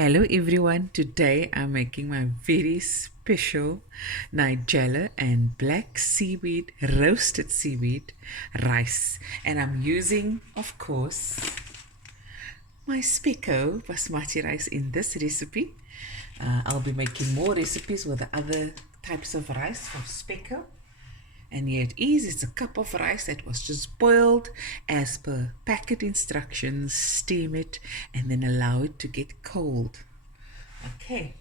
Hello everyone, today I'm making my very special Nigella and black seaweed roasted seaweed rice, and I'm using, of course, my Specco basmati rice in this recipe. I'll be making more recipes with the other types of rice from Specco. And here it is, it's a cup of rice that was just boiled as per packet instructions. Steam it and then allow it to get cold. Okay,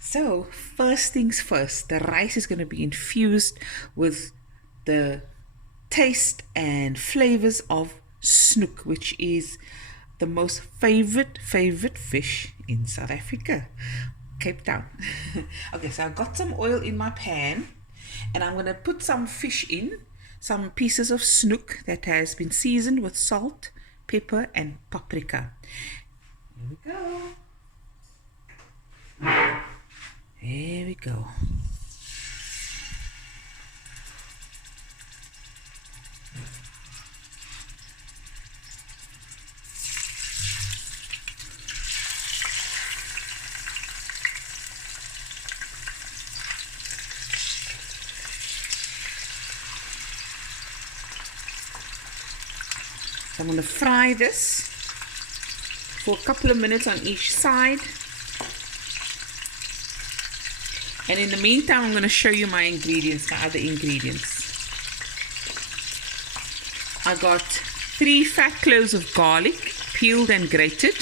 so first things first, the rice is going to be infused with the taste and flavors of snoek, which is the most favorite fish in South Africa, Cape Town. Okay, so I've got some oil in my pan and I'm going to put some fish in, some pieces of snoek that has been seasoned with salt, pepper and paprika. Here we go. There we go. So I'm going to fry this for a couple of minutes on each side. And in the meantime, I'm going to show you my ingredients, my other ingredients. I got 3 fat cloves of garlic, peeled and grated.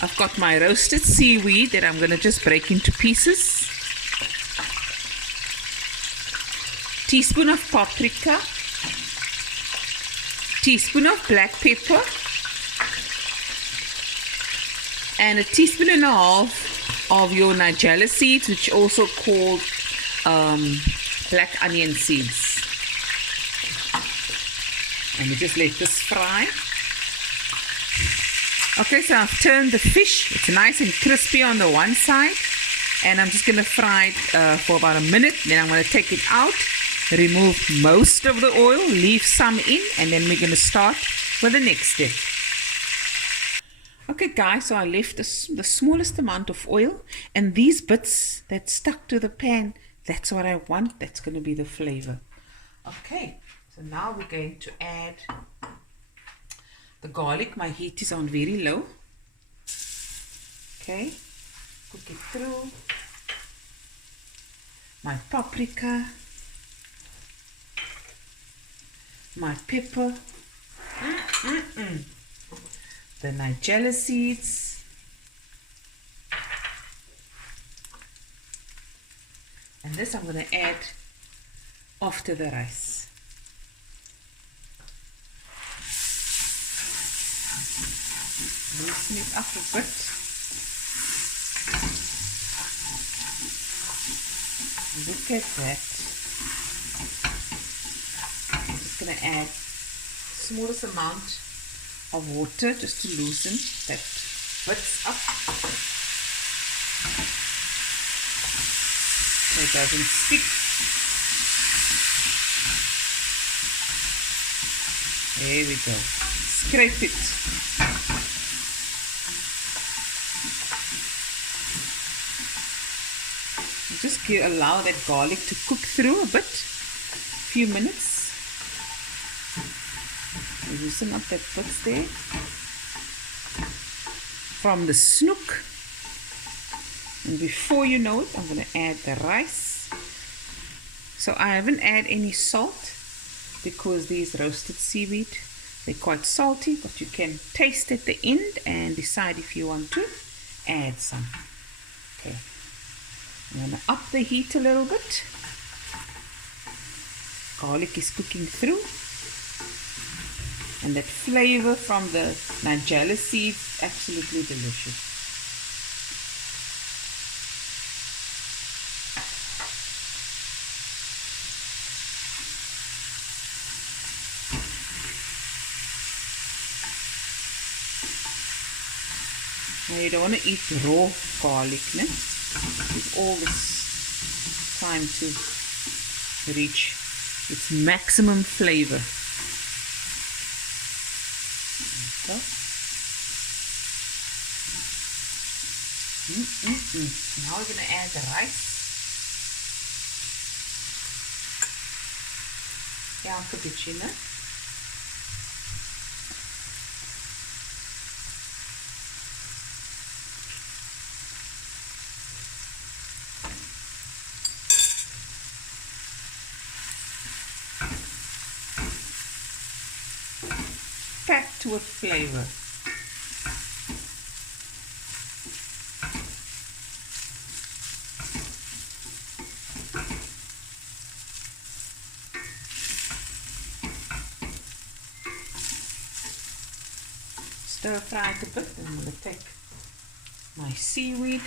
I've got my roasted seaweed that I'm going to just break into pieces. Teaspoon of paprika. Teaspoon of black pepper. And a teaspoon and a half of your Nigella seeds, which also called black onion seeds. And we just let this fry. Okay, so I've turned the fish. It's nice and crispy on the one side. And I'm just going to fry it for about a minute. Then I'm going to take it out, remove most of the oil, leave some in, and then we're going to start with the next step. Okay guys, so I left the smallest amount of oil, and these bits that stuck to the pan, that's what I want. That's going to be the flavor. Okay, so now we're going to add the garlic. My heat is on very low. Okay, cook it through. My paprika, my pepper, the Nigella seeds, and this I'm going to add after the rice. Loosen it up a bit. Look at that. I'm just going to add the smallest amount of water just to loosen that bits up so it doesn't stick. There we go. Scrape it. Just allow that garlic to cook through a bit, few minutes. Loosen up that bits there from the snoek, and before you know it, I'm going to add the rice. So I haven't added any salt because these roasted seaweed, they're quite salty, but you can taste at the end and decide if you want to add some. Okay, I'm going to up the heat a little bit. Garlic is cooking through, and that flavor from the Nigella seeds, absolutely delicious. Now you don't want to eat raw garlic, no? Give all this time to reach its maximum flavor. So. Now we're going to add the rice. Yeah, cappuccino. Packed with flavor. Stir fry it a bit, and I'm going to take my seaweed.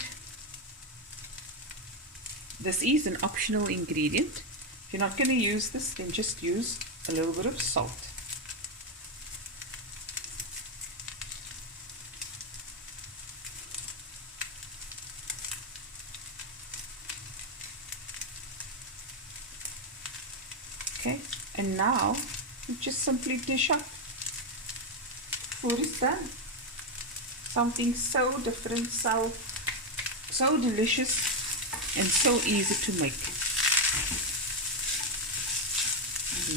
This is an optional ingredient. If you're not going to use this, then just use a little bit of salt. Okay, and now you just simply dish up. Food is done. Something so different, so delicious, and so easy to make.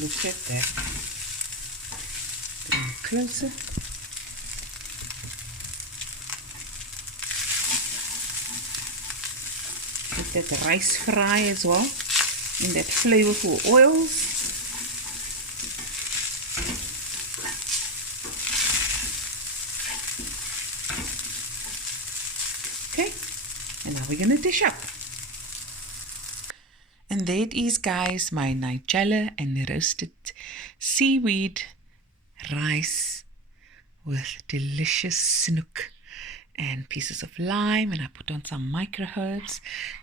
Look at that. Bring it closer. Let that rice fry as well in that flavorful oils. Okay, and now we're going to dish up. And there it is, guys, my Nigella and roasted seaweed rice with delicious snoek and pieces of lime, and I put on some micro herbs.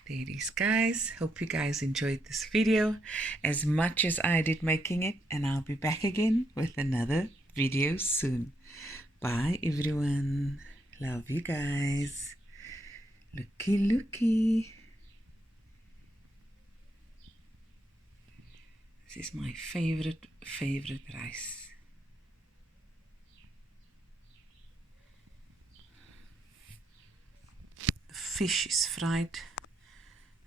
There it is, guys. Hope you guys enjoyed this video as much as I did making it, and I'll be back again with another video soon. Bye everyone. Love you guys. Looky. This is my favorite rice. The fish is fried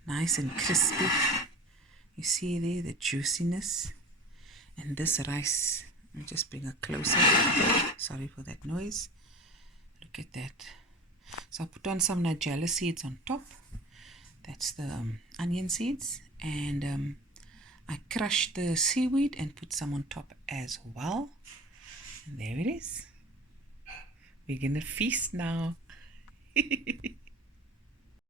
nice and crispy. You see there the juiciness. And this rice, let me just bring it closer. Sorry for that noise. Look at that. So I put on some Nigella seeds on top. That's the onion seeds. And I crushed the seaweed and put some on top as well. And there it is. We're gonna feast now.